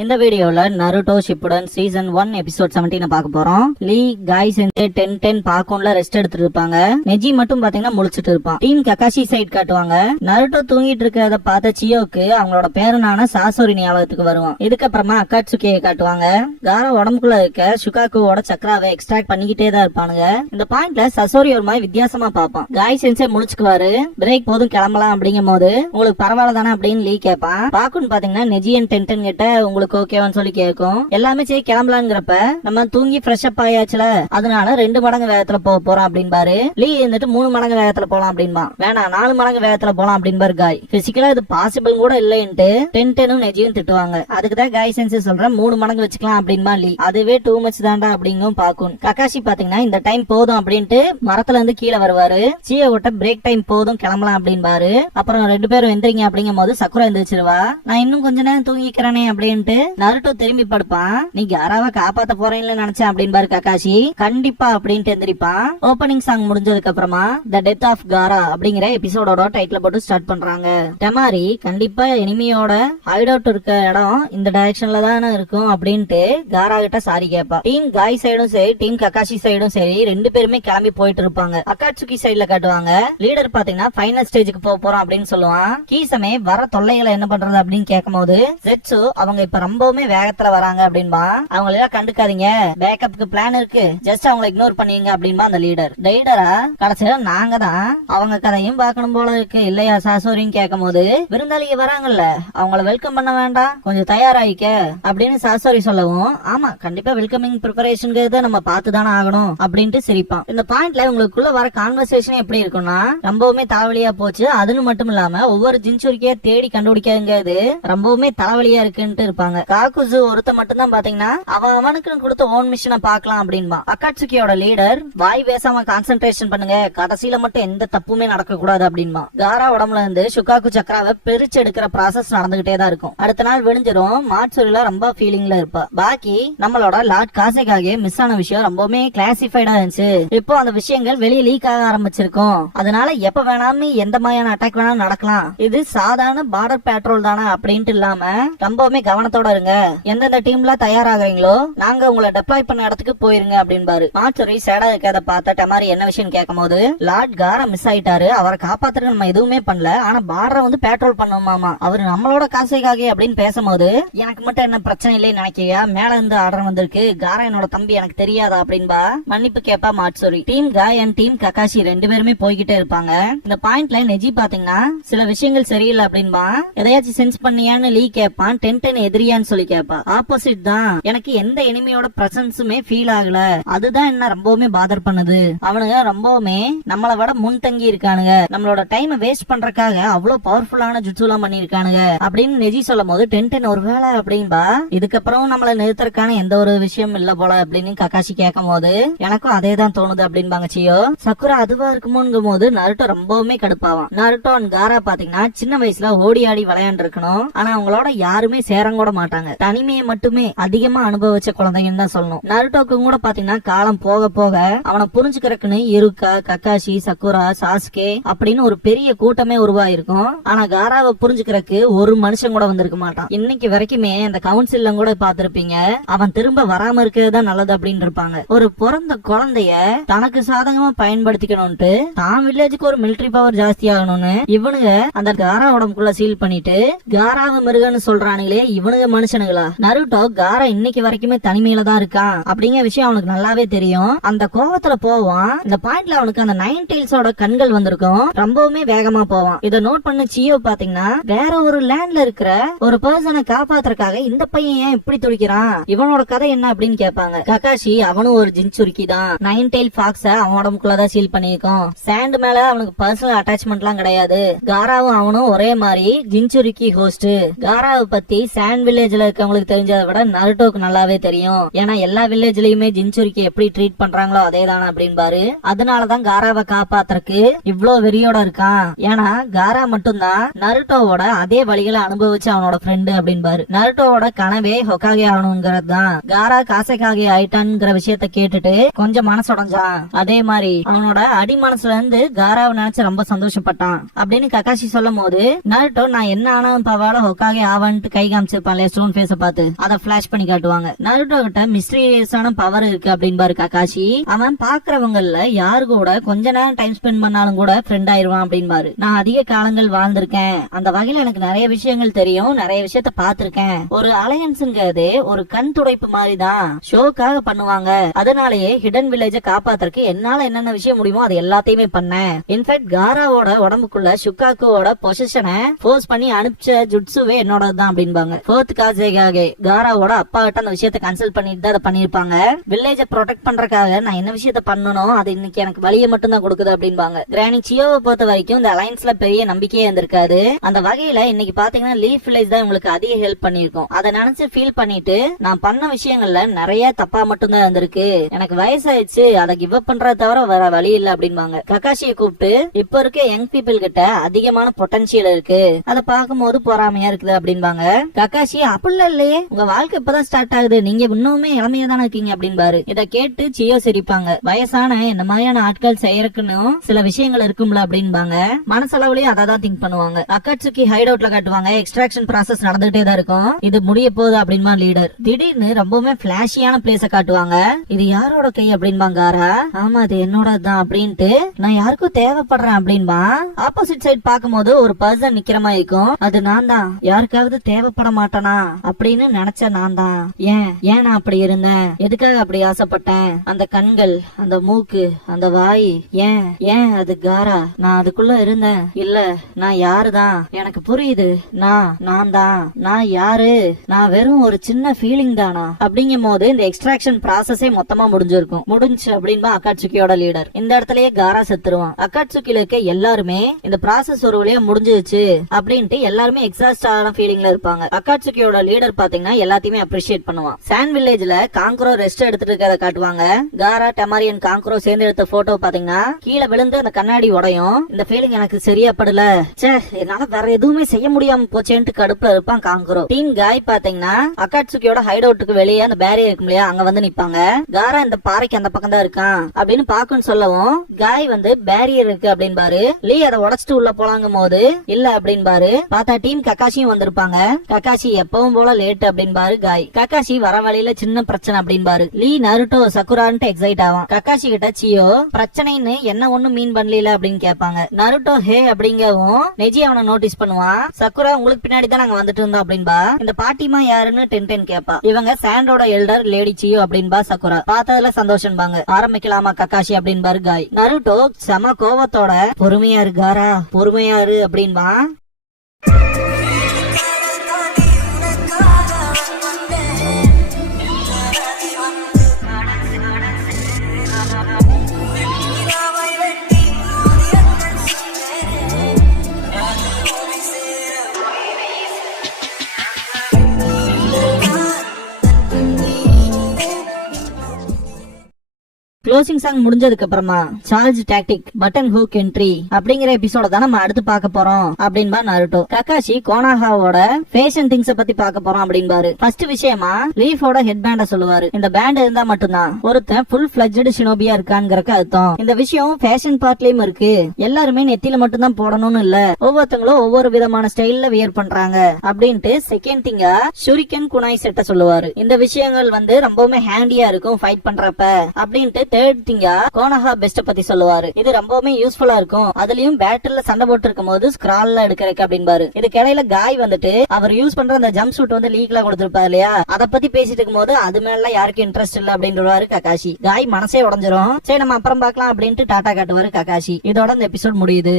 இந்த வீடியோல Naruto Shippuden season 1 episode 17 பார்க்க போறோம். லீ காய் செஞ்சு 10 பாக்கோன்ல ரெஸ்ட் எடுத்துட்டு இருப்பாங்க. நெஜி மட்டும் பாத்தீங்கன்னா முழிச்சிட்டு இருப்பான். டீம் ககாஷி சைட் காட்டுவாங்க. நருட்டோ தூங்கிட்டு இருக்கிறத பார்த்த சியோக்கு அவங்களோட பேரனான சாசோரி ஞாபகத்துக்கு வருவான். இதுக்கப்புறமா அக்காட்சுகியை காட்டுவாங்க. காரா உடம்புக்குள்ள இருக்க ஷுகாக்குவோட சக்கராவை எக்ஸ்ட்ராக்ட் பண்ணிக்கிட்டே தான் இருப்பானுங்க. இந்த பாயிண்ட்ல சசோரி ஒரு மாதிரி வித்தியாசமா பாப்பான். காய் செஞ்சே முழிச்சுக்குவாரு. பிரேக் போதும் கிளம்பலாம் அப்படிங்கும் போது உங்களுக்கு பரவாயில்ல தானே அப்படின்னு லீ கேட்பான். பாக்குன்னு பாத்தீங்கன்னா நெஜியன் 10 கிட்ட உங்களுக்கு ஓகேவான்னு சொல்லி கேட்கும். எல்லாமே சரி கிளம்பலாங்கிறப்ப நம்ம தூங்கி ஃப்ரெஷ் அப் ஆயாச்சுல, அதனால 2 மடங்கு வேகத்துல போக போறோம் அப்படின்பாரு. லீ இருந்துட்டு 3 மடங்கு வேகத்துல போலாம் அப்படின்பா. வேணாம் 4 மடங்கு வேகத்துல போலாம் அப்படின்பாரு காய். பிசிக்கலா இது பாசிபிள் கூட இல்லைன்ட்டு 10 நெஜியும் திட்டுவாங்க. அதுக்குதான் காய் சென்ஸ் சொல்றேன் 3 மடங்கு வச்சுக்கலாம் அப்படின்பா லீ. அதுவே டூ மச் தாண்டா அப்படிங்கும் பாக்கும். ககாஷி பாத்தீங்கன்னா இந்த டைம் போதும் அப்படின்ட்டு மரத்துல இருந்து கீழே வருவாரு. சீய விட்ட பிரேக் டைம் போதும் கிளம்பலாம் அப்படின்பாரு. அப்புறம் 2 பேரும் எந்திரிங்க அப்படிங்கும் போது சக்குரா எந்திரிச்சிருவா. நான் இன்னும் கொஞ்ச நேரம் தூங்கிக்கிறேனே அப்படின்ட்டு நருட்டோ திரும்பி படுப்பான். நீ காராவை காப்பாத்த போறேன்னு நினைச்சேன் அப்படின்பாரு ககாஷி. கண்டிப்பா அப்படின்ட்டு எந்திரிப்பான். ஓபனிங் சாங் முடிஞ்சதுக்கு அப்புறமா த டெத் ஆஃப் காரா அப்படிங்கிற எபிசோடோட டைட்டில் போட்டு ஸ்டார்ட் பண்றாங்க. டெமாரி கண்டிப்பா எனிமியோட ஹைட் அவுட் இருக்க இடம் இந்த டைரக்ஷன்ல தானே இருக்கும் அப்படின்ட்டு காரா கிட்ட சாரி கேப்பா. டீம் காய் சைடும் சரி டீம் ககாஷி சைடும் சரி 2 பேருமே கிளம்பி போயிட்டு இருப்பாங்க. அக்காட்சுகி சைடுல காட்டுவாங்க. லீடர் பாத்தீங்கன்னா ஃபைனல் ஸ்டேஜுக்கு போறோம் அப்படின்னு சொல்லுவான். கீசமே வர தொல்லைகளை என்ன பண்றது அப்படின்னு கேட்கும் போது ஜெட்சு அவங்க இப்ப ரொம்பவுமே வேகத்துல வராங்க அப்படின்பா. அவங்க எல்லாம் கண்டுக்காதீங்க, பேக்கப்புக்கு பிளான் இருக்கு, ஜஸ்ட் அவங்களை இக்னோர் பண்ணுவீங்க அப்படின்பா அந்த லீடர். ரைடரா கடைசியில நாங்க தான் அவங்க கதையும் பார்க்கணும் போல இருக்கு இல்லையா சாசோரின்னு கேட்கும் போது, விருந்தாளிங்க வராங்கல்ல அவங்கள வெல்கம் பண்ண வேண்டாம், கொஞ்சம் தயாராயிக்க அப்படின்னு சாசோரி சொல்லவும், ஆமா கண்டிப்பா வெல்கமிங் ப்ரிப்பரேஷனுக்கு நம்ம பார்த்துதானே ஆகணும் அப்படின்ட்டு சிரிப்பான். இந்த பாயிண்ட்ல உங்களுக்குள்ள வர கான்வர்சேஷன் எப்படி இருக்கும்னா ரொம்பவுமே தலைவலியா போச்சு. அதுன்னு மட்டும் இல்லாம ஒவ்வொரு ஜின்சுரிக்கைய தேடி கண்டுபிடிக்காதுங்கிறது ரொம்பவுமே தலைவலியா இருக்குன்ட்டு இருப்பாங்க. காக்குசு ஒருத்த மட்டும் தான் பாத்தீங்கன்னா அவனுக்கு கொடுத்த ஓன் மிஷனை பாக்கலாம் அப்படின்பா. அக்காட்சுகியோட லீடர் வாய் பேசாம கான்சென்ட்ரேஷன் பண்ணுங்க, கடைசியில மட்டும் எந்த தப்புமே நடக்க கூடாது அப்படின்பா. காரா உடம்புல இருந்து ஷுகாக்கு சக்கராவை பிரிச்சு எடுக்கிற ப்ராசஸ் நடந்துகிட்டே தான் இருக்கும். அடுத்த நாள் விடிஞ்சிரும். மாட்சுரில ரொம்ப ஃபீலிங்ல இருப்பா. பாக்கி நம்மளோட லார்ட் காசேகாகே மிஸ் ஆன விஷயம் ரொம்பவுமே கிளாசிஃபைடா இருந்துச்சு. இப்போ அந்த விஷயங்கள் வெளியே லீக் ஆக ஆரம்பிச்சிருக்கும். அதனால எப்ப வேணாமே எந்த மாதிரியான அட்டாக் வேணாலும் நடக்கலாம். இது சாதாரண பார்டர் பேட்ரோல் தானே அப்படின்ட்டு இல்லாம ரொம்பவுமே கவனத்தோட இருங்க. எந்தெந்த டீம்ல தயாராகிறீங்களோ நாங்க உங்களை டெப்ளாய் பண்ண இடத்துக்கு போயிருங்க அப்படின்பாரு. மாட்சுரி சேடா இருக்கிறத பார்த்த டெமாரி என்ன விஷயம் கேட்கும் போது, லார்ட் காரா மிஸ் ஆயிட்டாரு, அவரை காப்பாத்துறதுக்கு நம்ம எதுவுமே பண்ணல, ஆனா பார்டரை வந்து பேட்ரோல் பண்ணுமாமா, அவரு நம்மளோட காசைக்காக அப்படின்னு பேசும்போது, எனக்கு மட்டும் என்ன பிரச்சனை இல்லைன்னு நினைக்கிறியா, மேல இருந்து ஆர்டர் வந்திருக்கு, காரா என்னோட தம்பி எனக்கு தெரியாதா அப்படின்பா. மன்னிப்பு கேப்பா மாட்சுரி. டீம் காய் அண்ட் டீம் ககாஷி 2 பேருமே போய்கிட்டே இருப்பாங்க. இந்த பாயிண்ட்ல நெஜி பாத்தீங்கன்னா சில விஷயங்கள் சரியில்லை அப்படின்பா. எதையாச்சும் சென்ஸ் பண்ணியான்னு லீ கேட்பான். 10 எதிரியான்னு சொல்லி கேப்பா. ஆப்போசிட் தான், எனக்கு எந்த எனிமியோட பிரசன்ஸுமே ஃபீல் ஆகல, அதுதான் என்ன ரொம்பவுமே பாதர் பண்ணுது, அவனுங்க ரொம்பவுமே நம்மளை விட முன்தங்கி இருக்கானுங்க, நம்மளோட டைம் வேஸ்ட் பண்றதுக்காக அவ்வளவு பவர்ஃபுல்லான ஜுட்சுலாம் பண்ணிருக்கானுங்க அப்படின்னு நெஜி சொல்லும் போது 10 ஒரு வேலை அப்படின்பா. இதுக்கப்புறம் நம்மள நிறுத்தறதுக்கான எந்த ஒரு விஷயம் இல்ல போல அப்படின்னு ககாஷி கேட்கும் போது எனக்கும் அதே தான் தோணுது அப்படின்பாங்க சியோ. சக்குரா அதுவா இருக்குமோங்கும் போது நருட்டோ ரொம்பவுமே கடுப்பாவான். நருட்டோ அண்ட் காரா பாத்தீங்கன்னா சின்ன வயசுல ஓடி ஆடி விளையாண்டு இருக்கணும், ஆனா அவங்களோட யாருமே சேரங்கூட மாட்டாங்க. தனிமையை மட்டுமே அதிகமா அனுபவிச்ச குழந்தைங்கன்னு தான் சொல்லணும். நருட்டோக்கு கூட பாத்தீங்கன்னா காலம் போக போக அவனை புரிஞ்சுக்கிறதுக்குன்னு இருக்கா, ககாஷி, சக்குரா, சாஸ்கே அப்படின்னு ஒரு பெரிய கூட்டமே உருவாயிருக்கும். ஆனா காராவை புரிஞ்சுக்கிறதுக்கு ஒரு மனுஷன் கூட வந்திருக்க மாட்டான். இன்னைக்கு வரைக்குமே அந்த கவுன்சில்ல கூட பாத்திருப்பீங்க, அவன் திரும்ப வராம இருக்கிறது நல்லது அப்படின்னு இருப்பாங்க. ஒரு பிறந்த குழந்தைய தனக்கு சாதகமா பயன்படுத்திக்கணும்ட்டு தான் வில்லேஜுக்கு ஒரு மிலிட்டரி பவர் ஜாஸ்தி ஆகணும்னு இவனுங்க அந்த காரா உடம்புக்குள்ள சீல் பண்ணிட்டு காராவை மிருகன்னு சொல்றானுங்களே, இவனுங்க மனுஷனுங்களா? நருட்டோ காரா இன்னைக்கு வரைக்குமே தனிமையில தான் இருக்கான் அப்படிங்கிற விஷயம் அவனுக்கு நல்லாவே தெரியும். அந்த கோவத்துல போவான். இந்த பாயிண்ட்ல அவனுக்கு அந்த 9 டெயில்ஸோட கண்கள் வந்திருக்கும். ரொம்பவுமே வேகமா போவான். இத நோட் பண்ண சியோ பாத்தீங்கன்னா வேற ஒரு லேண்ட்ல இருக்கிற ஒரு பர்சனை காப்பாத்துறதுக்காக இந்த பையன் ஏன் இப்படி துடிக்கிறான், இவனோட கதை என்ன அப்படின்னு கேட்பாங்க. ககாஷி அவனும் ஒரு ஜின்சுரிக்கி தான். 9 டெயில் ஃபாக்ஸ அவன் உடம்புக்குள்ளதான் சீல் பண்ணிருக்கோம். சாண்ட் மேல அவனுக்கு பர்சனல் அட்டாச்மெண்ட் எல்லாம் கிடையாது. காராவும் அவனும் ஒரே மாதிரி ஜின்சுரிக்கி ஹோஸ்ட். காராவை பத்தி சாண்ட் வில்லேஜ்ல இருக்கவங்களுக்கு தெரிஞ்சதை விட நருட்டோக்கு நல்லாவே தெரியும். ஏன்னா எல்லா வில்லேஜ்லயுமே ஜின்சுரிக்கி எப்படி ட்ரீட் பண்றாங்களோ அதே தானே அப்படின்பாரு. அதனாலதான் காராவை காப்பாத்துறதுக்கு இவ்ளோ வெறியோட இருக்கான். ஏன்னா காரா மட்டும்தான் நருட்டோவோட அதே வழிகளை அனுபவிச்சு அவனோட ஃப்ரெண்டு அப்படின்பாரு. நருட்டோவோட கனவே ஹொகாகே ஆகணுங்கிறது தான். காரா காசைக்காகே ஆயிட்டான்ங்கிற விஷயத்த கேட்டுட்டு கொஞ்சம் மனசுடைஞ்சான். அதே மாதிரி அவனோட அடி மனசுல இருந்து காராவை நினைச்சு ரொம்ப சந்தோஷப்பட்டான் அப்படின்னு ககாஷி சொல்லும் போது நருட்டோ நான் என்ன ஆனாலும் பரவாயில்ல ஹொகாகே ஆவான்ட்டு கை காமிச்சிருப்பான்ல ஸ்டோன் ஃபேஸ பார்த்து அத ஃபிளாஷ் பண்ணி காட்டுவாங்க. நருட்டோ கிட்ட மிஸ்டீரியஸான பவர் இருக்கு அப்படின்பாரு ககாஷி. அவன் பாக்குறவங்கல யாரு கூட கொஞ்ச நேரம் டைம் ஸ்பெண்ட் பண்ணாலும் கூட ஃப்ரெண்ட் ஆயிருவான் அப்படின்பாரு. நான் அதிக காலங்கள் வாழ்ந்திருக்கேன், அந்த வகையில எனக்கு நிறைய விஷயங்கள் தெரியும், நிறைய விஷயத்த பாத்திருக்கேன். ஒரு அலையன்ஸ்ங்கிறது ஒரு கண் துடைப்பு மாதிரிதான், ஷோக்காக பண்ணுவாங்க. அதனாலேயே ஹிடன் வில்லேஜ காப்பாத்துறதுக்கு என்னால என்னென்ன விஷயம் முடியுமோ அது எல்லாத்தையுமே பண்ணேன். இன்ஃபேக்ட் காராவோட உடம்புக்குள்ள ஷுக்காக்கோட பொசிஷனை ஃபோர்ஸ் பண்ணி அனுப்பிச்ச ஜுட்சுவே என்னோட தான் அப்படின்பாங்க. ஃபோர்த் காசேகாகே காராவோட அப்பா கிட்ட அந்த விஷயத்தை கன்சல்ட் பண்ணிட்டு தான் அதை பண்ணிருப்பாங்க. வில்லேஜ ப்ரொடெக்ட் பண்றதுக்காக நான் என்ன விஷயத்த பண்ணணும், அது இன்னைக்கு எனக்கு வழியை மட்டும் தான் கொடுக்குது அப்படின்பாங்க. கிரானி சியோவை பொறுத்த வரைக்கும் இந்த அலைன்ஸ்ல பெரிய நம்பிக்கையே இருந்திருக்காது. அந்த வகையில இன்னைக்கு பாத்தீங்கன்னா லீஃப் வில்லேஜ் தான் உங்களுக்கு அதிக ஹெல்ப் பண்ணிருக்கும். அதை நினைச்சு ஃபீல் பண்ணிட்டு நான் பண்ண விஷயங்கள்ல நிறைய தப்பா மட்டும் தான் இருந்திருக்கு, எனக்கு வயசாயிடுச்சு, அதை கிவ் அப் பண்றத தவிர வேற வழி இல்ல அப்படின்பாங்க. ககாஷியை கூப்பிட்டு இப்ப இருக்க யங் பீப்புள் கிட்ட அதிகமான பொட்டன்சியல் இருக்கு, அதை பார்க்கும்போது பொறாமையா இருக்குது அப்படின்பாங்க. ககாஷி அப்படிலாம் இல்லையே, உங்க வாழ்க்கை இப்பதான் ஸ்டார்ட் ஆகுது, நீங்க இன்னுமே இளமையா தானே இருக்கீங்க அப்படின்பாரு. இத கேட்டு சியோ சிரிப்பாங்க. வயசான இந்த மாதிரியான ஆட்கள் செய்யறதுக்குன்னு சில விஷயங்கள் இருக்கும்ல அப்படின்பாங்க. மனசளவுலயும் அதை தான் திங்க் பண்ணுவாங்க. அக்காட்சுக்கி ஹைட் அவுட்ல காட்டுவாங்க, எக்ஸ்ட்ராக்ஷன் ப்ராசஸ் நடந்துட்டே தான் இருக்கும், இது முடிய போகுது அப்படின்பா லீடர். திடீர்னு ரொம்பவுமே பிளாஷியான பிளேஸ காட்டுவாங்க. இது யாரோட கை அப்படின்பாங்க காரா. ஆமா அது என்னோட தான் அப்படின்ட்டு, நான் யாருக்கும் தேவைப்படுறேன் அப்படின்பா. ஆப்போசிட் சைட் பாக்கும்போது ஒரு பர்சன் நிக்கிற மாதிரி இருக்கும், அது நான் தான், யாருக்காவது தேவைப்பட மாட்டேனா அப்படின்னு நினைச்ச நான் தான். ஏன் நான் அப்படி இருந்தேன், எதுக்காக அப்படி ஆசைப்பட்டேன், அந்த கண்கள், அந்த மூக்கு, அந்த வாய், ஏன் அது காரா, நான் அதுக்குள்ள இருந்தேன், இல்ல நான் யாருதான், எனக்கு புரியுது, நான் தான், நான் யாரு, நான் வெறும் ஒரு சின்ன ஃபீலிங் தானா அப்படிங்கும் போது இந்த எக்ஸ்ட்ராக்ஷன் ப்ராசஸே மொத்தமா முடிஞ்சிருக்கும். முடிஞ்சு அப்படின்பா அக்காட்சுக்கியோட லீடர். இந்த இடத்துலயே காரா செத்துருவான். அக்காட்சுக்கில இருக்க எல்லாருமே இந்த ப்ராசஸ் ஒரு வழியா முடிஞ்சிருச்சு அப்படின்ட்டு எல்லாருமே எக்ஸாஸ்ட் ஆன ஃபீலிங்ல இருப்பாங்க. அக்காட்சுக்கியோட லீடர் பாத்தீங்கன்னா எல்லாத்தையுமே அப்ரிஷியேட் பண்ணுவான். சாண்ட் வில்லேஜ்ல காங்க்ரோ ரெஸ்ட் எடுத்துட்டு இருக்கிறத காட்டுவாங்க. காரா டெமாரியன் காங்க்ரோ சேர்ந்து எடுத்த போட்டோ பாத்தீங்கன்னா கீழே விழுந்து அந்த கண்ணாடி உடையும். இந்த ஃபீலிங் எனக்கு சரியா படல, என்னால வேற எதுவுமே செய்ய முடியாம போச்சேன்ட்டு கடுப்புல இருப்பான் காங்க்ரோ. டீம் காய் பாத்தீங்கன்னா அக்காட்சுக்கியோட ஹைட் அவுட்டுக்கு வெளியே அந்த பேரியர் இருக்கும் இல்லையா, அங்க வந்து நிப்பாங்க. காரா இந்த பாறைக்கு அந்த பக்கம் தான் இருக்கான் அப்படின்னு பாக்குன்னு சொல்லவும் காய் வந்து பேரியர் இருக்கு அப்படின்பாரு. லீ அதை உடைச்சிட்டு உள்ள போலாங்கும் போது இல்ல அப்படின்பாரு. பார்த்தா டீம் ககாஷியும் வந்திருப்பாங்க. ககாஷி எப்பவும் போல லேட் அப்படின்பாரு காய். ககாஷி வர வழியில சின்ன பிரச்சனை அப்படின்பாரு. லீ நருட்டோ சக்குரான்ட்டு எக்ஸைட் ஆவான். ககாஷி கிட்ட சியோ பிரச்சனைன்னு என்ன ஒண்ணும் மீன் பண்ணல அப்படின்னு கேட்பாங்க. நருட்டோ ஹே அப்படிங்கவும் நெஜி அவனை நோட்டீஸ் பண்ணுவான். சக்குரா உங்களுக்கு பின்னாடி தான் நாங்க வந்துட்டு இருந்தோம் அப்படின்பா. இந்த பாட்டிமா யாருன்னு டென் கேப்பா. இவங்க சாண்டோட எல்டர் லேடி சியோ அப்படின்பா சக்குரா. பார்த்ததுல சந்தோஷம்பாங்க. ஆரம்பிக்கலாமா ககாஷி அப்படின்பாரு காய். நருட்டோ சம கோவத்தோட பொறுமையா இருக்காரா, பொறுமையா இரு அப்படின்பா. க்ளோசிங் சாங் முடிஞ்சதுக்கு அப்புறமா charge tactic button hook entry அப்படிங்கிற எபிசோட தான் நம்ம அடுத்து பார்க்க போறோம் அப்படின்பா நருட்டோ. ககாஷி கோனாஹாவோட ஃபேஷன் திங்ஸ் பத்தி பார்க்க போறோம் அப்படின்பாரு. ஃபர்ஸ்ட் விஷயமா லீஃபோட ஹெட் பேண்ட சொல்லுவாரு. இந்த பேண்ட் இருந்தா மட்டும்தான் ஒருத்தன் ஃபுல் ஃபிளட்ஜ்டு ஷினோபியா இருக்கான்ங்கறக்கு அர்த்தம். இந்த விஷயம் ஃபேஷன் பார்ட்லயும் இருக்கு, எல்லாருமே நெத்தியில மட்டும் தான் போடணும்னு இல்ல, ஒவ்வொருத்தங்களும் ஒவ்வொரு விதமான ஸ்டைல்ல வியர் பண்றாங்க அப்படின்ட்டு செகண்ட் திங்கா ஷுரிகன் குனாய் செட்ட சொல்லுவாரு. இந்த விஷயங்கள் வந்து ரொம்பவுமே ஹேண்டியா இருக்கும் ஃபைட் பண்றப்ப அப்படின்ட்டு தேர்ட் திங்கா கோனஹா பெஸ்ட் பத்தி சொல்லுவாரு. இது ரொம்பவுமே யூஸ்ஃபுல்லா இருக்கும், அதுலயும் பேட்டில்ல சண்டை போட்டு இருக்கும் போது ஸ்கிரால்ல எடுக்கிறக்கு அப்படின்பாரு. இதுக்கு இடையில காய் வந்துட்டு அவர் யூஸ் பண்ற அந்த ஜம்ப் சூட் வந்து லீக்ல கொடுத்திருப்பாரு இல்லையா, அத பத்தி பேசிட்டு இருக்கும் போது அது மேல யாருக்கும் இன்ட்ரெஸ்ட் இல்ல அப்படின்றாரு ககாஷி. காய் மனசே உடஞ்சிரும். சரி நம்ம அப்புறம் பார்க்கலாம் அப்படின்ட்டு டாடா காட்டுவாரு ககாஷி. இதோட இந்த எபிசோட் முடியுது.